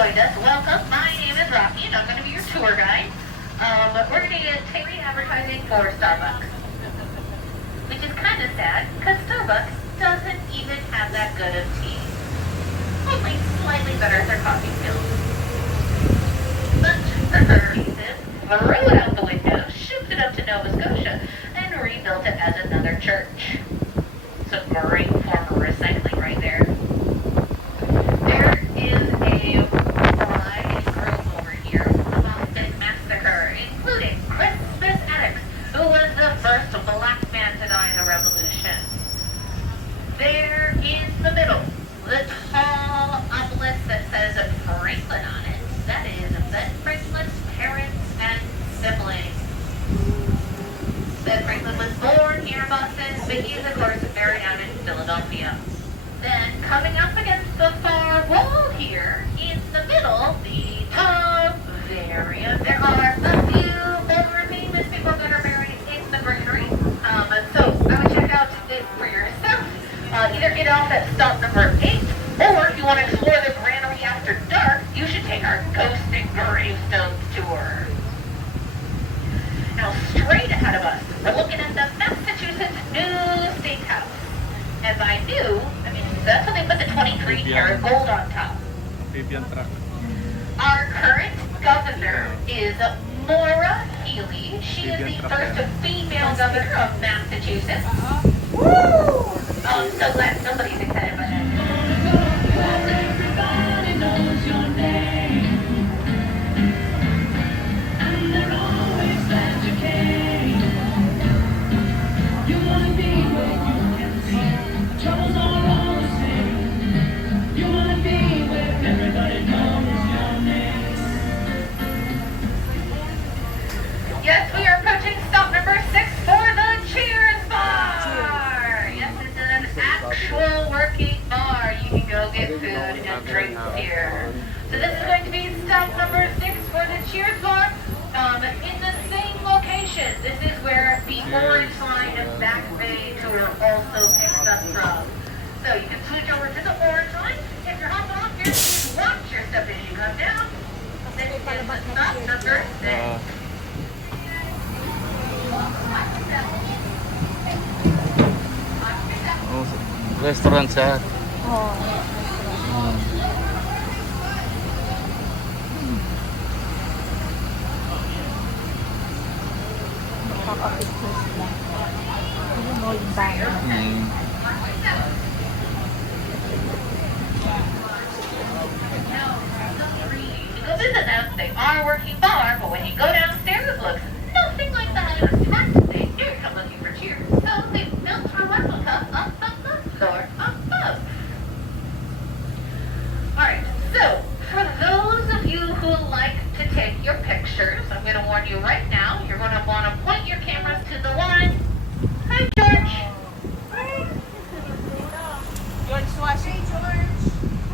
joined us, welcome. My name is Rocky, and I'm going to be your tour guide. We're going to take advertising for Starbucks, which is kind of sad because Starbucks doesn't even have that good of tea. Only slightly better at their coffee skills. But for her reason, threw it out the window, shipped it up to Nova Scotia, and rebuilt it as another church. It's a great form of recycling right there. There is a bride and groom over here from the Boston Massacre, including Christmas Addicts, who was the first black man to die in the Revolution. There in the middle, the tall obelisk that says Franklin on it, that is Ben Franklin's parents and siblings. Ben Franklin was born here in Boston, but he is, of course, buried out in Philadelphia. Then, coming up against the far wall here, in the middle, the top variant, there are a few more famous people that are buried in the granary. So, I would check out it for yourself. Either get off at stop number 8, or if you want to explore the granary after dark, you should take our Ghost and Gravestones tour. Now, straight ahead of us, we're looking at the Massachusetts New State House. And by new, I mean, that's when they put the 23 karat gold on top. Our current governor is Maura Healey. She is the first female governor of Massachusetts. Woo! Oh, I'm so glad somebody's excited about that. Everybody knows your name. And they're always glad you came. You want to be where you can see. Troubles are all the same. You want to be where everybody knows your name. Yes, we are approaching stop number 6 for the Cheers Bar. Yes, it's an actual working bar. You can go get food and drinks here. So this is going to be stop number 6 for the Cheers Bar. In the same location. This is where the Orange Line and Back Bay tour also picks up from. So you can switch over to the Orange Line. If you're hopping off here, please watch your step as you come down. This is stop number 6. Restaurant siya. Nakaka-business na. Hindi mo yung bahay. You go visit them, they are a working bar, but when you go downstairs, it looks nothing like the Highlands Park. They dare come looking for Cheers, so they built a replica of the floor above. Alright, so for those of you who like to take your pictures, I'm going to warn you right now, you're going to want to point your cameras to the one. Hi, George. George Washington.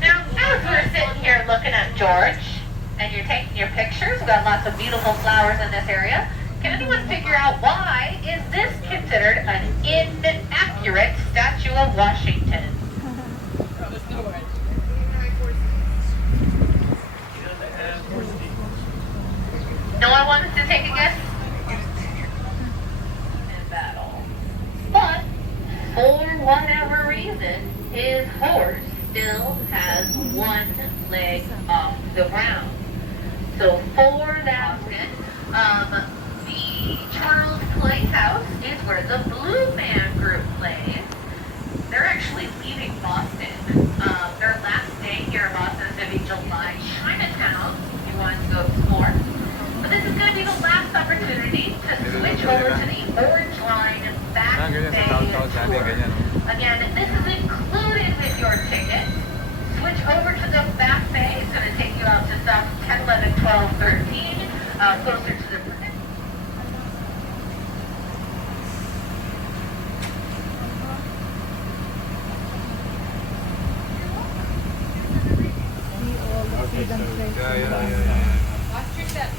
Now, as we're sitting here looking at George, and you're taking your pictures, we've got lots of beautiful flowers in this area. Can anyone figure out why is this considered an inaccurate statue of Washington? No one wants to take a guess? In battle. But, for whatever reason, his horse still has one leg off the ground. So for that reason, the Charles Playhouse is where the Blue Man Group plays. They're actually leaving Boston. Their last day here in Boston is going to be July. Chinatown, if you want to go explore. But this is going to be the last opportunity to switch over to the Orange Line and Back Bay tour. Again, this is included with your ticket. Switch over to the Back Bay. It's going to take you out to stops 10, 11, 12, 13, closer to the bridge. Watch your step.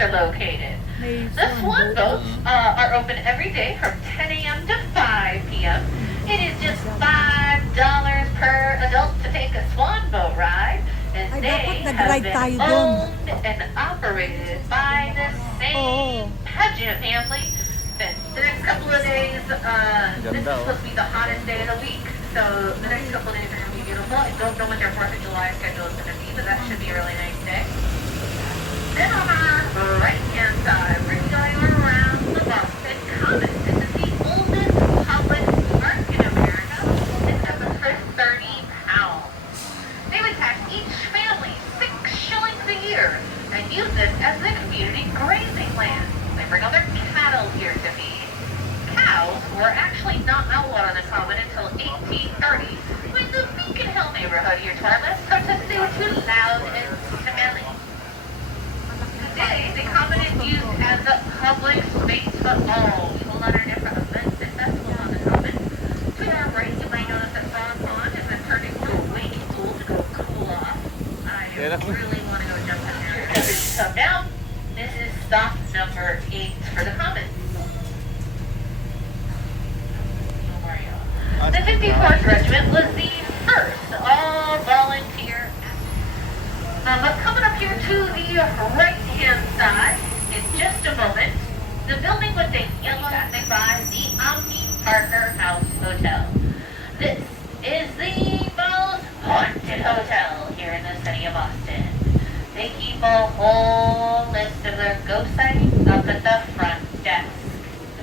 are located. May The swan boats are open every day from 10 a.m. to 5 p.m. It is just $5 per adult to take a swan boat ride, and Ay, they dapat have nag-ride been tayo dun. owned and operated by the same Pageant family since the next couple of days. This is supposed to be the hottest day of the week, so the next couple of days are going to be beautiful. I don't know what their 4th of July schedule is going to be, but that should be a really nice day. Then on our right-hand side, we're going around the Boston Common. This is the oldest public park in America. It's got the first 30 pounds. They would tax each family 6 shillings a year and use this as the community grazing land. They bring all their cattle here to feed. Cows were actually not outlawed on the Common until 1830, when the Beacon Hill neighborhood here to our left protested they were too loud and smelly. Today, the Common is used as a public space for all. We hold on our different events and festivals on the Common. To our right, you might notice that Frog Pond has been turned into a wading pool to go cool off. I really want to go jump in there. As you come down, this is stop number 8 for the Common. The 54th Regiment was the first all-volunteer. But coming up here to the right-hand side, in just a moment, the building with the yellow passing by, the Omni Parker House Hotel. This is the most haunted hotel here in the city of Boston. They keep a whole list of their ghost sightings up at the front desk.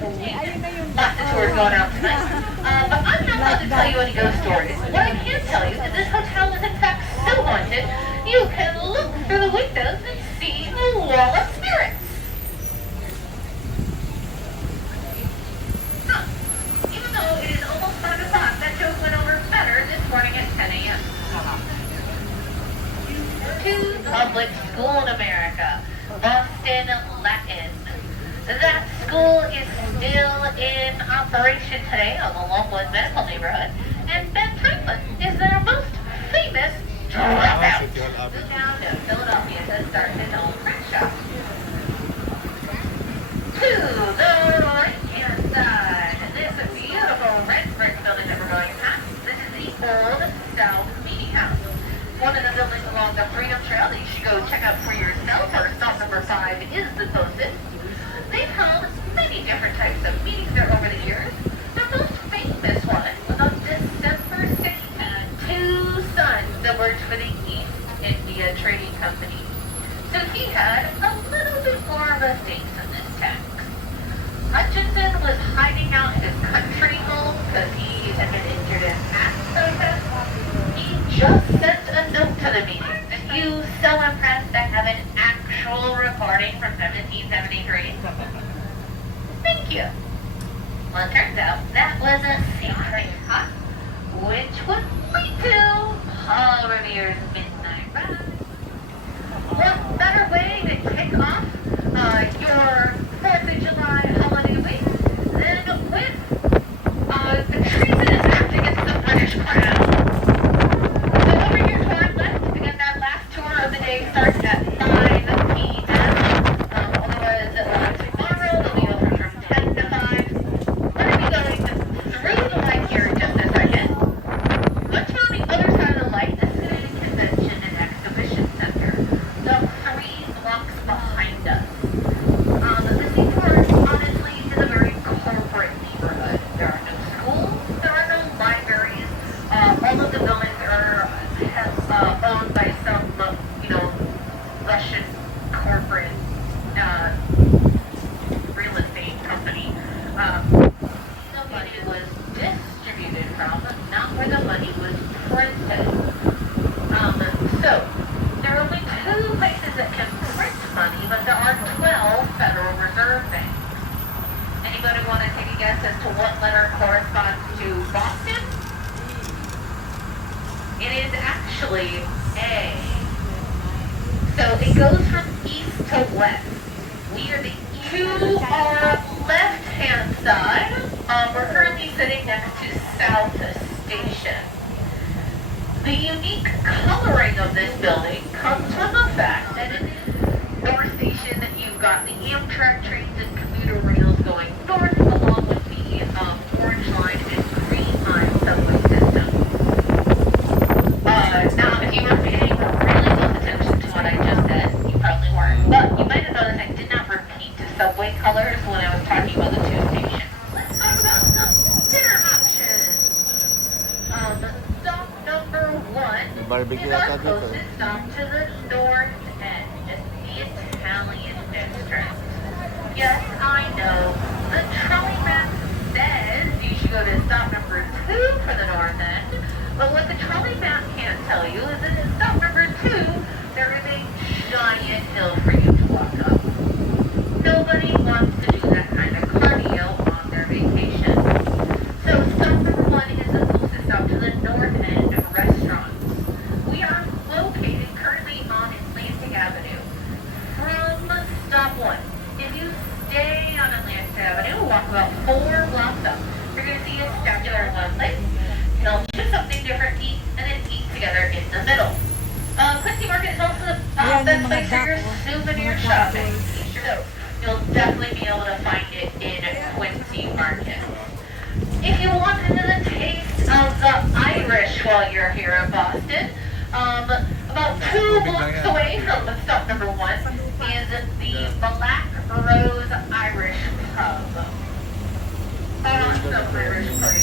Lots of tours going out tonight. But I'm not allowed to tell you any ghost stories. What I can tell you is this hotel is in fact so haunted, you can look through the windows and see a wall of spirits. Huh. Even though it is almost 5 o'clock, that joke went over better this morning at 10 a.m. To public school in America, Boston Latin. That school is still in operation today on the Longwood Medical neighborhood, and Ben Franklin is their most famous dropout. Moved down to Philadelphia to start his own print shop. To the right-hand side, this beautiful red brick building that we're going past. This is the Old South Meeting House. One of the buildings along the Freedom Trail that you should go check out for yourself, or stop number 5 is the closest. They've held many different types of meetings there over the years. The most famous one was on December 6th, had 2 sons that worked for the East India Trading Company. So he had a little bit more of a stake in this tax. Hutchinson was hiding out in his country home because he had been injured in past protests. He just sent a note to the meeting. Are you so impressed to have an actual recording from 1773? Thank you. Well, it turns out that was a secret, which would lead to Paul Revere's Midnight Ride. What better way to kick off your 4th of July holiday week than with the treasonous act against the British Crown? So over here to our left, again, our last tour of the day starts at 5 p.m. Otherwise, tomorrow they'll be open from 10 to 5. We're going to be going through the light here in just a second. Once we're on the other side of the light, this is the Convention and Exhibition Center, the 3 blocks behind us. The seaport, honestly, is a very corporate neighborhood. There are no schools, there are no libraries. All of the buildings are owned by some, Russian corporate real estate company. The money was distributed from, not where the money was printed. So, there are only 2 places that can print money, but there are 12 Federal Reserve banks. Anybody want to take a guess as to what letter corresponds to Boston? It is actually A. So it goes from east to west. We are to our left-hand side. We're currently sitting next to South Station. The unique coloring of this building comes from the fact that it is North Station, you've got the Amtrak trains and commuter rails going north, along with the orange line and green line subway system. Now, if you were paying really close attention to what I just said, you probably weren't, but you might have noticed I did not repeat the subway colors when I was talking about the two stations. Let's talk about some dinner options. Stop number one Barbecue is our ata dito. closest stop to the north end, the Italian district. Yes, I know. The trolley map says you should go to stop number 2 for the north end, but what the trolley map can't tell you is that at stop number 2, there is a giant hill for you to walk up. Nobody wants to do that kind of cardio on their vacation. So stop number 1 is the closest stop to the north end restaurants. We are located currently on Atlantic Avenue. From stop 1, if you stay on Atlantic Avenue, walk about 4 blocks up, you're going to see a scapular in one place. You'll choose something different to eat, and then eat together in the middle. Quincy Market is also the best place for your souvenir shopping. So you'll definitely be able to find it in Quincy Market. If you want another taste of the Irish while you're here in Boston, about 2 blocks away from stop number 1 is the Black Rose Irish Pub. Awesome Irish place.